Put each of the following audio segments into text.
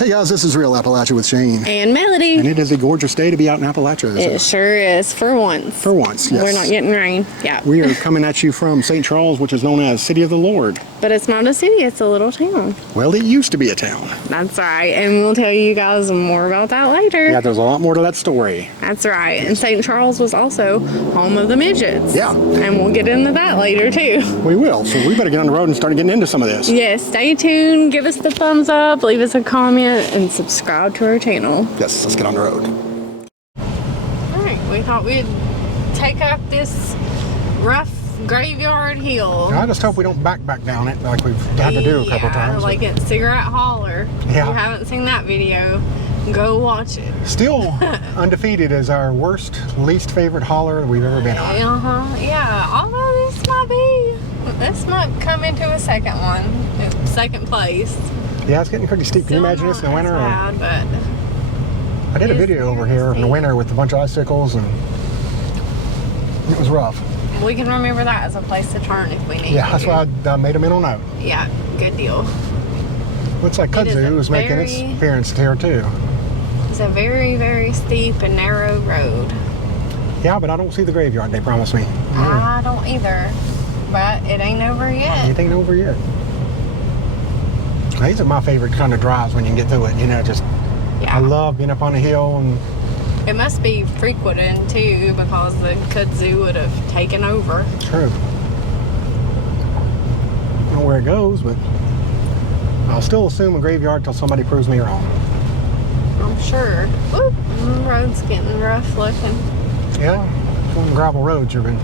Hey guys, this is Real Appalachia with Shane. And Melody. And it is a gorgeous day to be out in Appalachia. It sure is, for once. For once, yes. We're not getting rain, yeah. We are coming at you from St. Charles, which is known as City of the Lord. But it's not a city, it's a little town. Well, it used to be a town. That's right, and we'll tell you guys more about that later. Yeah, there's a lot more to that story. That's right, and St. Charles was also home of the midgets. Yeah. And we'll get into that later too. We will, so we better get on the road and start getting into some of this. Yes, stay tuned, give us the thumbs up, leave us a comment, and subscribe to our channel. Yes, let's get on the road. Alright, we thought we'd take up this rough graveyard hill. I just hope we don't back down it like we've had to do a couple times. Like at Cigarette Holler. Yeah. If you haven't seen that video, go watch it. Still undefeated as our worst, least favorite holler we've ever been on. Yeah, although this might come into a second one, second place. Yeah, it's getting pretty steep. Can you imagine this in the winter? Bad, but I did a video over here in the winter with a bunch of icicles, and it was rough. We can remember that as a place to turn if we need to. Yeah, that's why I made a mental note. Yeah, good deal. Looks like Kudzu is making its appearance here too. It's a very, very steep and narrow road. Yeah, but I don't see the graveyard they promised me. I don't either, but it ain't over yet. It ain't over yet. These are my favorite kind of drives when you can get through it, you know, just, yeah. I love being up on the hill. And it must be frequented too because the kudzu would have taken over. True. I don't know where it goes, but I'll still assume a graveyard till somebody proves me wrong. I'm sure. Whoop, the road's getting rough looking. Yeah, it's one gravel roads you've been.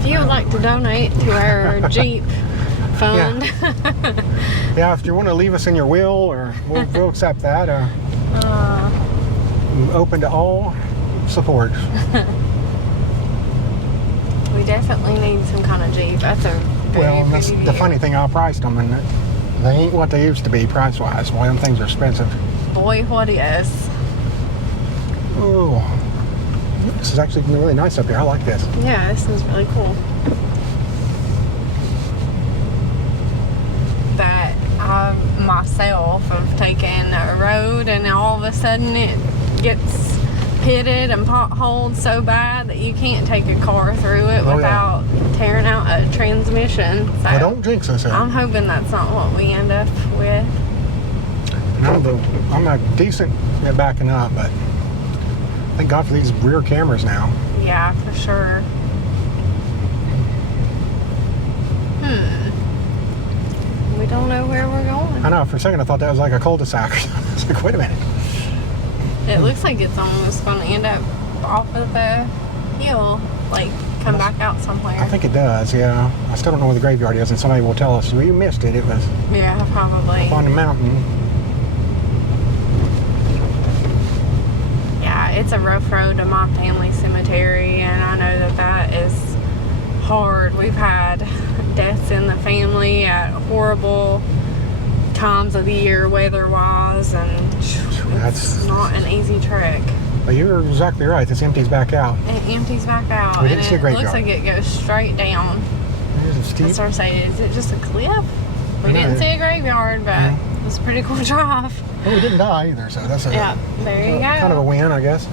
If you would like to donate to our Jeep fund. Yeah, if you want to leave us in your will, or we'll accept that. Open to all support. We definitely need some kind of Jeep. That's a very that's pretty the view. funny thing. I priced them, and they ain't what they used to be price-wise. Boy, them things are expensive. Boy, what is? Oh, this is actually really nice up here. I like this. Yeah, this is really cool. That I myself have taken a road and all of a sudden it gets pitted and potholed so bad that you can't take a car through it without tearing out a transmission. So well, don't jinx us. I'm hoping that's not what we end up with. No, I'm a decent at backing up, but thank God for these rear cameras now. Yeah, for sure. We don't know where we're going. I know, for a second I thought that was like a cul-de-sac. I was like, wait a minute. It looks like it's almost going to end up off of the hill, like come back out somewhere. I think it does, yeah. I still don't know where the graveyard is, and somebody will tell us, well, you missed it. It was probably up on the mountain. Yeah, it's a rough road to my family cemetery, and I know that is hard. We've had deaths in the family at horrible times of the year weather-wise, and it's not an easy trek. But you're exactly right. This empties back out. It empties back out, We didn't see a and it graveyard. looks like it goes straight down. There's a steep. That's what I'm saying. Is it just a cliff? We didn't see a graveyard, but it was a pretty cool drive. Well, we didn't die either, so that's there you go. Kind of a win, I guess.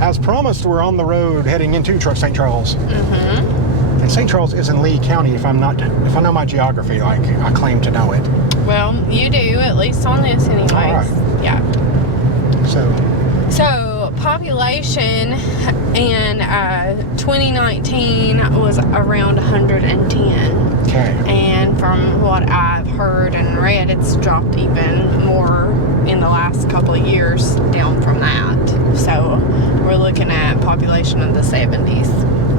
As promised, we're on the road heading into St. Charles. And St. Charles is in Lee County, if I know my geography, like I claim to know it. Well, you do, at least on this anyways. All right. Yeah. So population in 2019 was around 110. Okay. And from what I've heard and read, it's dropped even more in the last couple of years down from that. So we're looking at population in the 70s.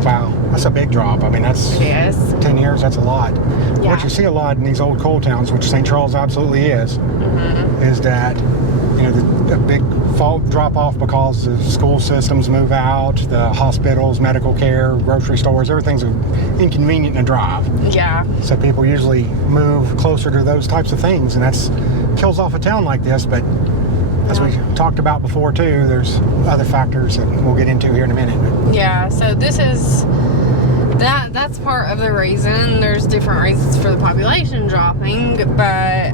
Wow, that's a big drop. I mean, that's 10 years, that's a lot. Yeah. What you see a lot in these old coal towns, which St. Charles absolutely is that, you know, the big drop off because the school systems move out, the hospitals, medical care, grocery stores, everything's inconvenient in a drive. Yeah. So people usually move closer to those types of things, and that's kills off a town like this. But as we talked about before too, there's other factors that we'll get into here in a minute. Yeah, so this is that's part of the reason. There's different reasons for the population dropping, but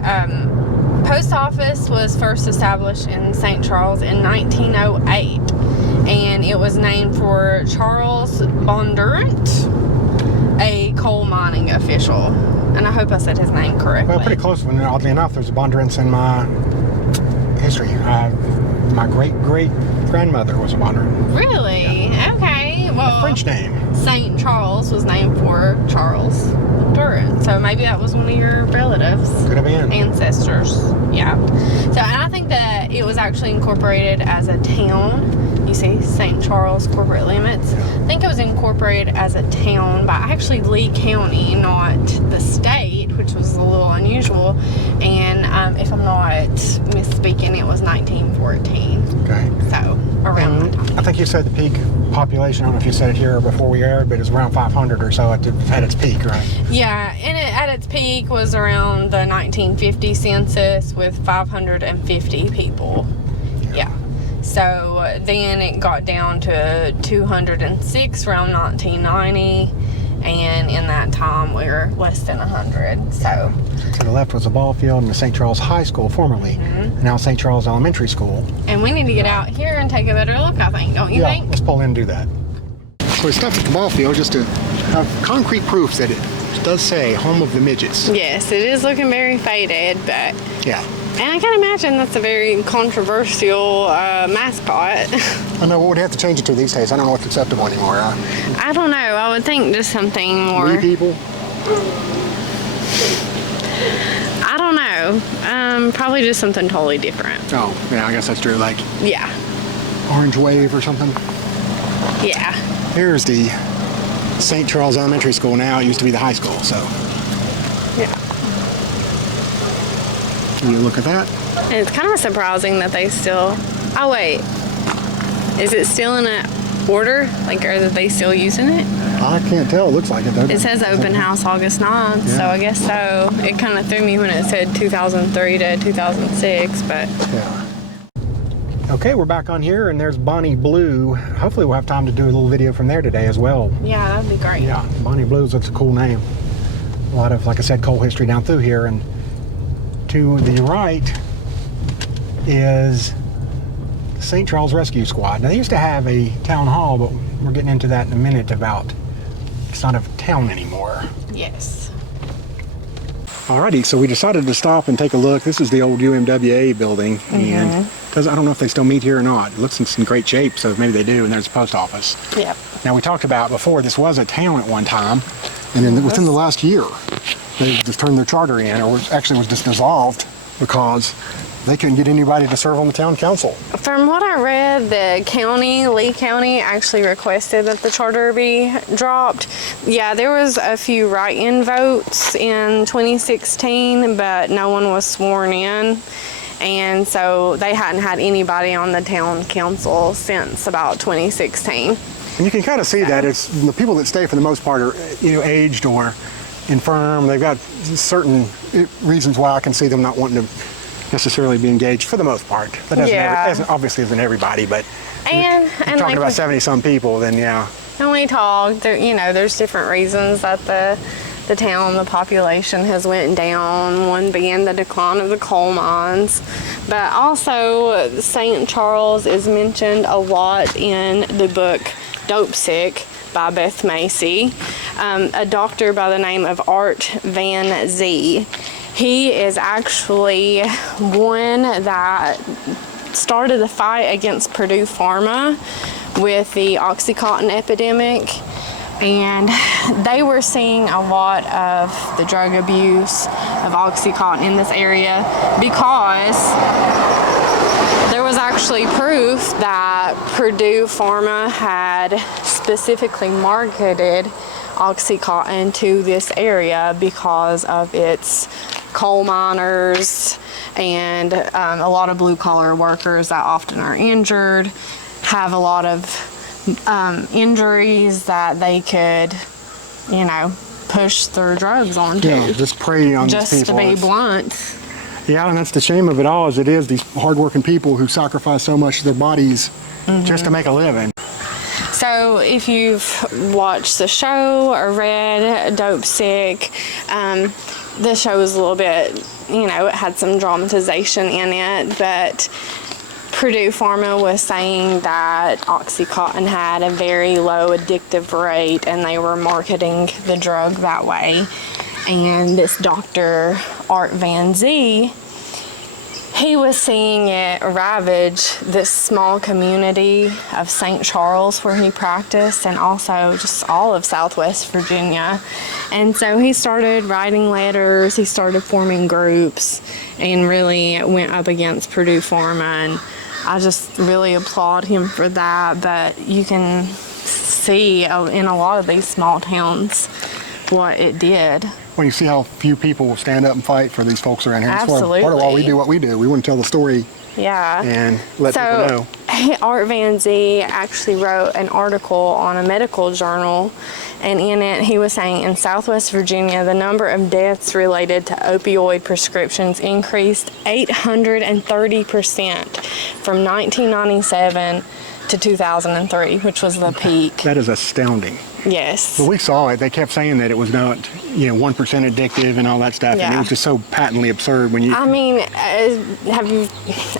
office was first established in St. Charles in 1908, and it was named for Charles Bondurant, a coal mining official. And I hope I said his name correctly. Well, pretty close one. Oddly enough, there's a Bondurants in my history. My great-great-grandmother was a Bondurant. Really? Yeah. Okay. Well, a French name. St. Charles was named for Charles Bondurant. So maybe that was one of your relatives. Could have been. Ancestors. Yeah. So, and I think that it was actually incorporated as a town. You see St. Charles corporate limits. Yeah. I think it was incorporated as a town by actually Lee County, not the state, which was a little unusual. And if I'm not misspeaking, it was 1914. Okay. So around that time. I think you said the peak population, I don't know if you said it here before we aired, but it was around 500 or so at its peak, right? Yeah, and at its peak was around the 1950 census with 550 people. Yeah. So then it got down to 206 around 1990, and in that time we were less than 100. So to the left was the ball field and the St. Charles High School formerly, and now St. Charles Elementary School. And we need to get out here and take a better look, I think, don't you think? Let's pull in and do that. So we stopped at the ball field just to have concrete proof that it does say home of the midgets. Yes, it is looking very faded, but yeah. And I can imagine that's a very controversial mascot. I know what would have to change it to these days. I don't know what's acceptable anymore. I don't know. I would think just something more. Three people? I don't know. Probably just something totally different. Oh, yeah, I guess that's true. Like Yeah. Orange Wave or something. Yeah. Here's the St. Charles Elementary School now. It used to be the high school, so. Yeah. Can you look at that? And it's kind of surprising that they still. Oh wait, is it still in a order? Like, are they still using it? I can't tell. It looks like it though. It says open house August 9th, so I guess so. It kind of threw me when it said 2003 to 2006, but. Yeah. Okay, we're back on here, and there's Bonnie Blue. Hopefully, we'll have time to do a little video from there today as well. Yeah, that'd be great. Yeah, Bonnie Blues. That's a cool name. A lot of, like I said, coal history down through here, and to the right is the St. Charles Rescue Squad. Now, they used to have a town hall, but we're getting into that in a minute about it's not a town anymore. Yes. Alrighty, so we decided to stop and take a look. This is the old UMWA building, and I don't know if they still meet here or not. It looks in some great shape, so maybe they do, and there's a post office. Yep. Now, we talked about before, this was a town at one time, and then within the last year, they just turned their charter in, or actually was just dissolved because they couldn't get anybody to serve on the town council. From what I read, the county, Lee County, actually requested that the charter be dropped. Yeah, there was a few write-in votes in 2016, but no one was sworn in. And so they hadn't had anybody on the town council since about 2016. And you can kind of see that it's the people that stay for the most part are, aged or infirm. They've got certain reasons why I can see them not wanting to necessarily be engaged for the most part. That doesn't obviously isn't everybody, but and talking like about 70-some people, then yeah. And we talked, there's different reasons that the town, the population has went down, one being the decline of the coal mines, but also St. Charles is mentioned a lot in the book Dopesick by Beth Macy. A doctor by the name of Art Van Zee. He is actually one that started the fight against Perdue Pharma with the Oxycontin epidemic, and they were seeing a lot of the drug abuse of Oxycontin in this area because there was actually proof that Perdue Pharma had specifically marketed Oxycontin to this area because of its coal miners and a lot of blue-collar workers that often are injured, have a lot of injuries that they could, push their drugs onto. Yeah, just prey on these people. Just to be blunt. Yeah, and that's the shame of it all, is it is these hardworking people who sacrifice so much of their bodies just to make a living. So if you've watched the show or read Dopesick, this show is a little bit you know, it had some dramatization in it, but Perdue Pharma was saying that Oxycontin had a very low addictive rate, and they were marketing the drug that way. And this Dr. Art Van Zee, he was seeing it ravage this small community of St. Charles where he practiced, and also just all of Southwest Virginia. And so he started writing letters, he started forming groups, and really went up against Perdue Pharma. And I just really applaud him for that. But you can see in a lot of these small towns what it did. When you see how few people will stand up and fight for these folks around here. Absolutely. That's part of why we do what we do. We want to tell the story. Yeah. And let people know. Art Van Zee actually wrote an article on a medical journal, and in it he was saying in Southwest Virginia the number of deaths related to opioid prescriptions increased 830% from 1997 to 2003, which was the peak. That is astounding. Yes. But we saw it. They kept saying that it was not, 1% addictive and all that stuff. Yeah. And it was just so patently absurd when you... I mean,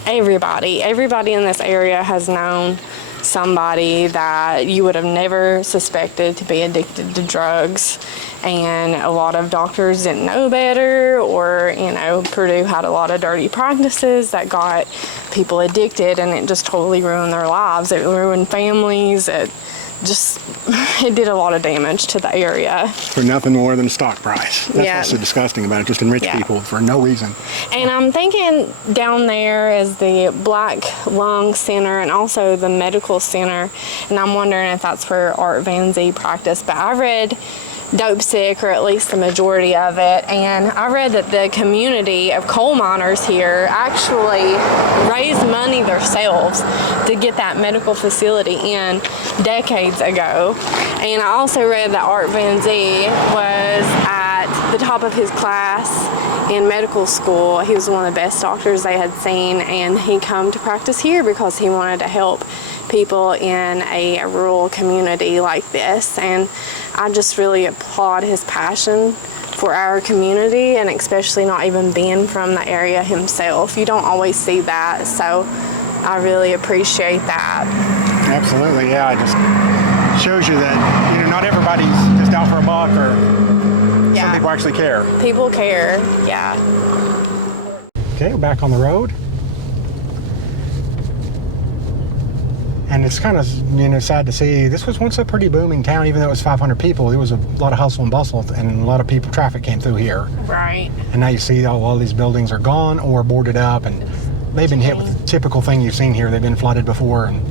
everybody in this area has known somebody that you would have never suspected to be addicted to drugs. And a lot of doctors didn't know better, or, Perdue had a lot of dirty practices that got people addicted, and it just totally ruined their lives. It ruined families. It did a lot of damage to the area. For nothing more than stock price. That's what's so disgusting about it. Just enrich people for no reason. And I'm thinking down there is the Black Lung Center and also the Medical Center. And I'm wondering if that's where Art Van Zee practiced. But I read Dopesick, or at least the majority of it, and I read that the community of coal miners here actually raised money themselves to get that medical facility in decades ago. And I also read that Art Van Zee was at the top of his class in medical school. He was one of the best doctors they had seen, and he come to practice here because he wanted to help people in a rural community like this. And I just really applaud his passion for our community, and especially not even being from the area himself. You don't always see that, so I really appreciate that. Absolutely, yeah. It just shows you that not everybody's just out for a buck, or some people actually care. People care, yeah. Okay, we're back on the road. And it's kind of, sad to see. This was once a pretty booming town, even though it was 500 people. There was a lot of hustle and bustle, and a lot of traffic came through here. Right. And now you see all these buildings are gone or boarded up, and they've been hit with the typical thing you've seen here. They've been flooded before. And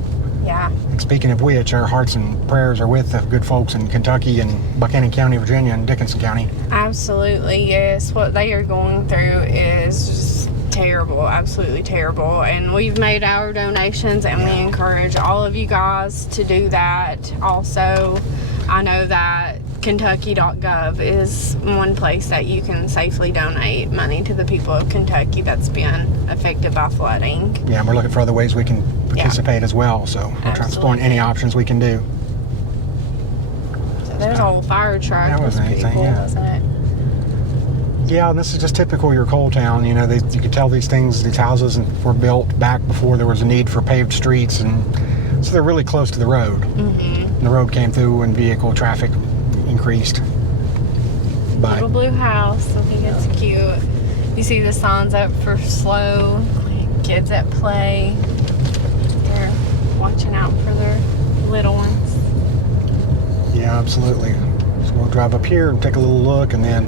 speaking of which, our hearts and prayers are with the good folks in Kentucky and Buchanan County, Virginia, and Dickinson County. Absolutely, yes. What they are going through is just terrible, absolutely terrible. And we've made our donations, and we encourage all of you guys to do that. Also, I know that Kentucky.gov is one place that you can safely donate money to the people of Kentucky that's been affected by flooding. Yeah, and we're looking for other ways we can participate as well, so we're trying to explore any options we can do. So there's a whole fire truck. That was amazing, people, wasn't it? Yeah, and this is just typical your coal town. You could tell these houses were built back before there was a need for paved streets, and so they're really close to the road. Mm-hmm. And the road came through, and vehicle traffic increased. But little blue house, I think it's cute. You see the signs up for slow, kids at play. They're watching out for their little ones. Yeah, absolutely. So we'll drive up here and take a little look, and then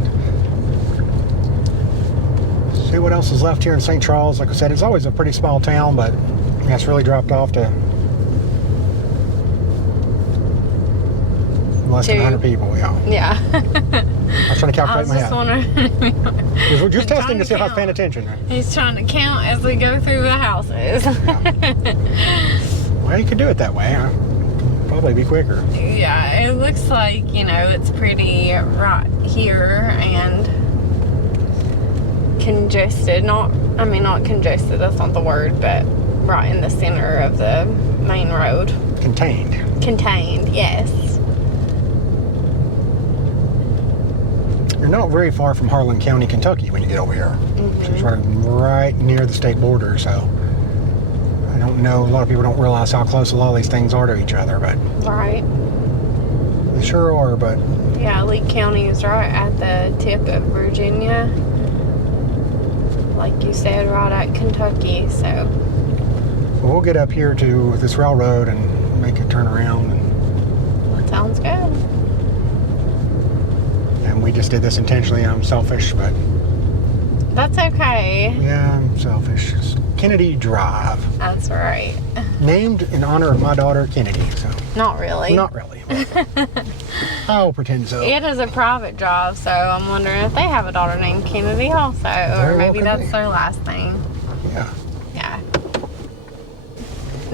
see what else is left here in St. Charles. Like I said, it's always a pretty small town, but it's really dropped off to less than 100 people. Yeah. I was trying to calculate my head. We're just testing to see if I was paying attention. Right? He's trying to count as we go through the houses. Well, you could do it that way. Probably be quicker. Yeah, it looks like, it's pretty right here and congested. Not congested, that's not the word, but right in the center of the main road. Contained, yes. You're not very far from Harlan County, Kentucky when you get over here. So it's right near the state border, so I don't know, a lot of people don't realize how close a lot of these things are to each other, but Right. they sure are. But Yeah, Lee County is right at the tip of Virginia. Like you said, right at Kentucky, so. we'll get up here to this railroad and make a turn around. That sounds good. And we just did this intentionally. I'm selfish, but That's okay. yeah, I'm selfish. It's Kennedy Drive, That's right. named in honor of my daughter Kennedy. So Not really. not really. I'll pretend so. It is a private drive, so I'm wondering if they have a daughter named Kennedy also, Very or well maybe could that's be. their last name. Yeah. Yeah.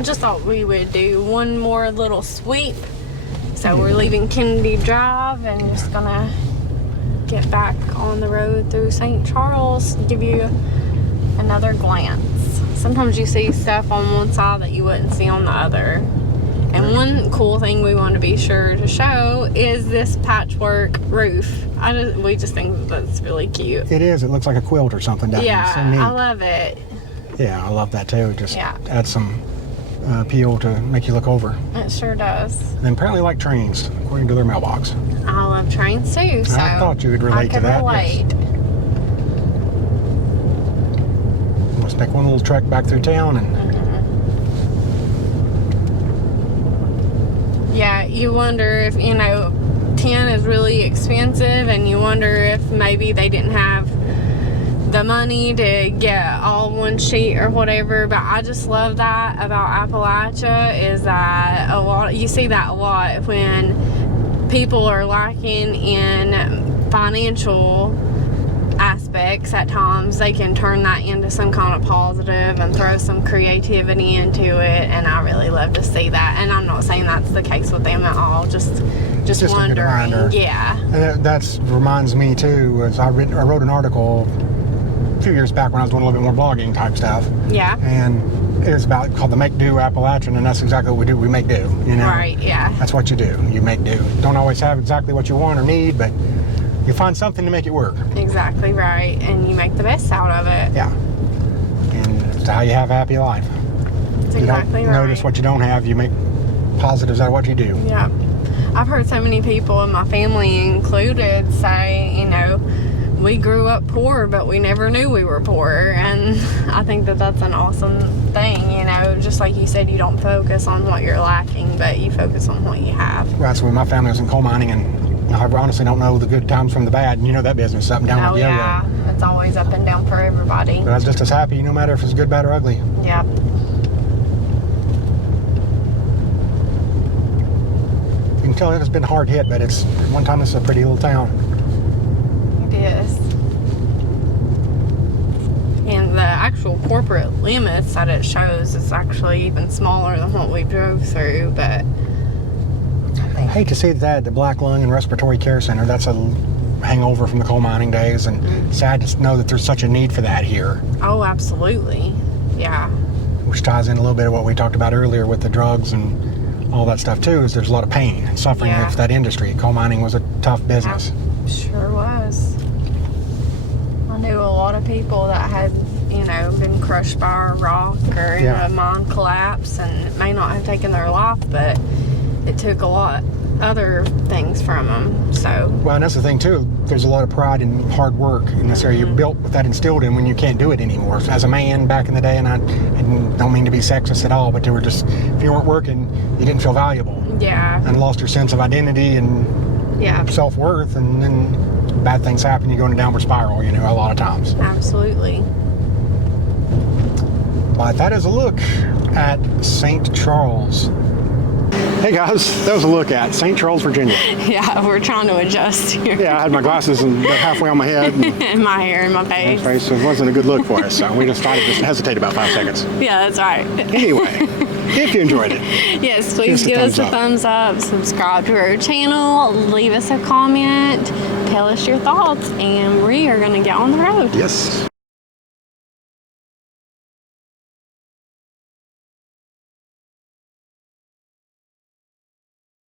Just thought we would do one more little sweep. So we're leaving Kennedy Drive and just gonna get back on the road through St. Charles, give you another glance. Sometimes you see stuff on one side that you wouldn't see on the other. And one cool thing we want to be sure to show is this patchwork roof. We just think that's really cute. It is. It looks like a quilt or something, doesn't it? Yeah, It's so neat. I love it. Yeah, I love that too. Just Yeah. add some appeal to make you look over. It sure does. And apparently like trains, according to their mailbox. I love trains too, so I thought you would relate to that. Relate. Yes. Let's make one little trek back through town and Yeah, you wonder if, tin is really expensive, and you wonder if maybe they didn't have the money to get all one sheet or whatever. But I just love that about Appalachia, is that you see that a lot when people are lacking in financial aspects. At times they can turn that into some kind of positive and throw some creativity into it, and I really love to see that. And I'm not saying that's the case with them at all, just a good wondering. reminder. Yeah. And that reminds me too, is I wrote an article a few years back when I was doing a little bit more blogging type stuff, Yeah. and it was called the Make Do Appalachian, and that's exactly what we do. We make do, Right, yeah. That's what you do. You make do. Don't always have exactly what you want or need, but you find something to make it work. Exactly right. And you make the best out of it. Yeah. And it's how you have a happy life. That's You exactly don't right. notice what you don't have. You make positives out of what you do. Yeah. I've heard so many people, and my family included, say, we grew up poor, but we never knew we were poor. And I think that that's an awesome thing, just like you said, you don't focus on what you're lacking, but you focus on what you have. Right, so my family was in coal mining, and I honestly don't know the good times from the bad. And you know that business, up and down like yo-yo. Yeah, it's always up and down for everybody. But I was just as happy, no matter if it's good, bad, or ugly. Yep. You can tell it's been hard hit, but at one time it's a pretty little town. It is. And the actual corporate limits that it shows is actually even smaller than what we drove through, but I hate to see that, the Black Lung and Respiratory Care Center, that's a hangover from the coal mining days, and sad to know that there's such a need for that here. oh, absolutely. Yeah. Which ties in a little bit of what we talked about earlier with the drugs and all that stuff too, is there's a lot of pain and suffering Yeah. with that industry. Coal mining was a tough business. Sure was. I knew a lot of people that had, been crushed by a rock or in Yeah. a mine collapse, and it may not have taken their life, but it took a lot other things from them. So Well, and that's the thing too, there's a lot of pride and hard work in this area. You built with that instilled in when you can't do it anymore. So as a man back in the day, and I don't mean to be sexist at all, but they were just, if you weren't working, you didn't feel valuable yeah, and lost your sense of identity and yeah, self-worth, and then bad things happen, you go in a downward spiral, a lot of times. absolutely. But that is a look at St. Charles. Hey guys, that was a look at St. Charles, Virginia. Yeah, we're trying to adjust here. Yeah, I had my glasses and they're halfway on my head. And My hair and my face. so it wasn't a good look for us, so we just thought to just hesitate about 5 seconds. Yeah, that's right. Anyway, if you enjoyed it, Yes, please give us a thumbs up, subscribe to our channel, leave us a comment, tell us your thoughts, and we are going to get on the road. yes.